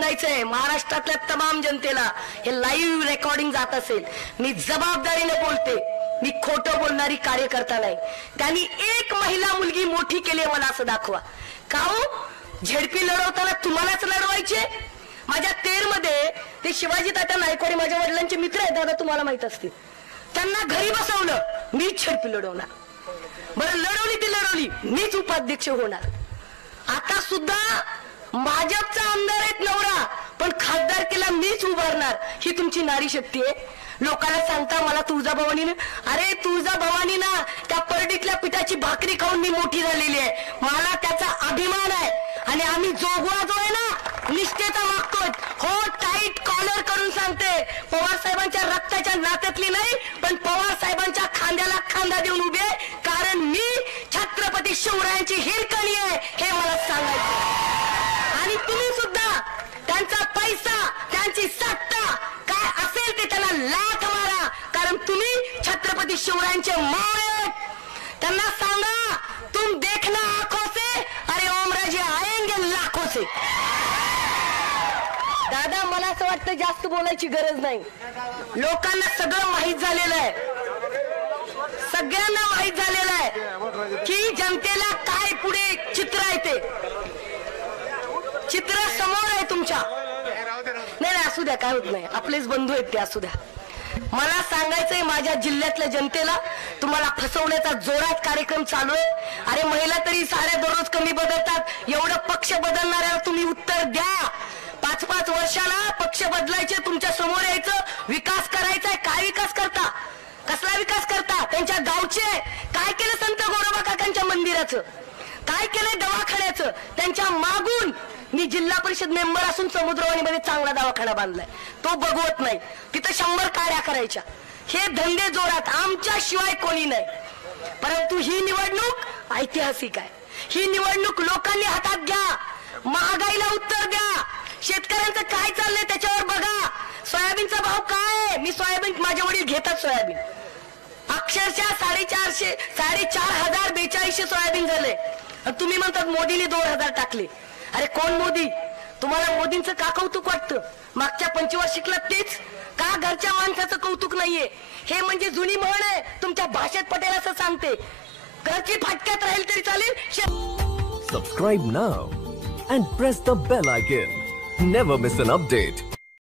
सांगायचंय महाराष्ट्रातल्या तमाम जनतेला, हे लाईव्ह रेकॉर्डिंग जात असेल, मी जबाबदारीने बोलते, मी खोटं बोलणारी कार्यकर्ता नाही. त्यांनी एक महिला मुलगी मोठी केली मला असं दाखवा. का हो, झेडपी लढवताना तुम्हालाच लढवायचे? माझ्या तेरमध्ये ते शिवाजी तात्या नायकवाडी माझ्या वडिलांचे मित्र आहेत दादा, तुम्हाला माहित असतील, त्यांना घरी बसवलं, मीच झेडपी लढवणार. बरं लढवली ती लढवली, मीच उपाध्यक्ष होणार. आता सुद्धा भाजपचा आमदार आहेत नवरा, पण खासदारकीला मीच उभारणार. ही तुमची नारी शक्ती आहे. लोकांना सांगता मला तुळजाभवानीनं, अरे तुळजाभवानीनं त्या परडीतल्या पिठाची भाकरी खाऊन मी मोठी झालेली आहे, मला त्याचा अभिमान आहे. आणि आम्ही जोगवा जो आहे ना निष्ठेचा मागतोय, हो टाईट कॉलर करून सांगते, पवार साहेबांच्या रक्ताच्या नात्यातली नाही, पण पवार साहेबांच्या खांद्याला खांदा देऊन उभे, कारण मी छत्रपती शिवरायांची हिरकणी आहे हे मला सांगायचं. आणि तुम्ही सुद्धा त्यांचा पैसा, त्यांची सत्ता काय असेल ते त्यांना लाथ मारा, कारण तुम्ही छत्रपती शिवरायांचे मावळे. त्यांना सांगा, तुम देखना आंखों से, अरे ओमराजे आएंगे लाखों से. दादा मला असं वाटतं जास्त बोलायची गरज नाही, लोकांना सगळं माहित झालेलं आहे, सगळ्यांना माहित झालेलं आहे की जनतेला काय पुढे चित्र आहे. ते चित्र समोर आहे तुमच्या. नाही नाही असू द्या, काय होत नाही, आपलेच बंधू आहेत ते, असू द्या. मला सांगायचंय माझ्या जिल्ह्यातल्या जनतेला, तुम्हाला फसवण्याचा जोरात कार्यक्रम चालू आहे. अरे महिला तरी साऱ्या दररोज कमी बदलतात, एवढं पक्ष बदलणाऱ्याला तुम्ही उत्तर द्या. 5-5 वर्षाला पक्ष बदलायचे, तुमच्या समोर यायचं, विकास करायचा आहे. काय विकास करता? कसला विकास करता? त्यांच्या गावचे काय केलं? संत गोरोबा काकांच्या मंदिराचं काय केलंय? दवाखान्याचं. त्यांच्या मागून मी जिल्हा परिषद मेंबर असून समुद्रवाणीमध्ये चांगला दवाखाना बांधलाय, तो बघवत नाही. तिथं 100 काड्या करायच्या. हे धंदे जोरात, आमच्या शिवाय कोणी नाही. परंतु ही निवडणूक ऐतिहासिक आहे. ही निवडणूक लोकांनी हातात घ्या, महागाईला उत्तर द्या, शेतकऱ्यांचं काय चाललंय त्याच्यावर बघा. सोयाबीनचा भाव काय आहे? मी सोयाबीन, माझे वडील घेतात सोयाबीन, अक्षरशः 450, 4,500, 4200 सोयाबीन झाले. तुम्ही म्हणतात मोदीने 2000 टाकले. अरे कोण मोदी? तुम्हाला मोदींचं का कौतुक वाटतं? मागच्या पंचवार्षिकला तेच का? घरच्या माणसाचं कौतुक नाहीये. हे म्हणजे जुनी म्हण आहे, तुमच्या भाषेत पटेल असं सांगते, घरची फाटक्यात राहील तरी चालेल. Subscribe now and press the bell icon. Never miss an update.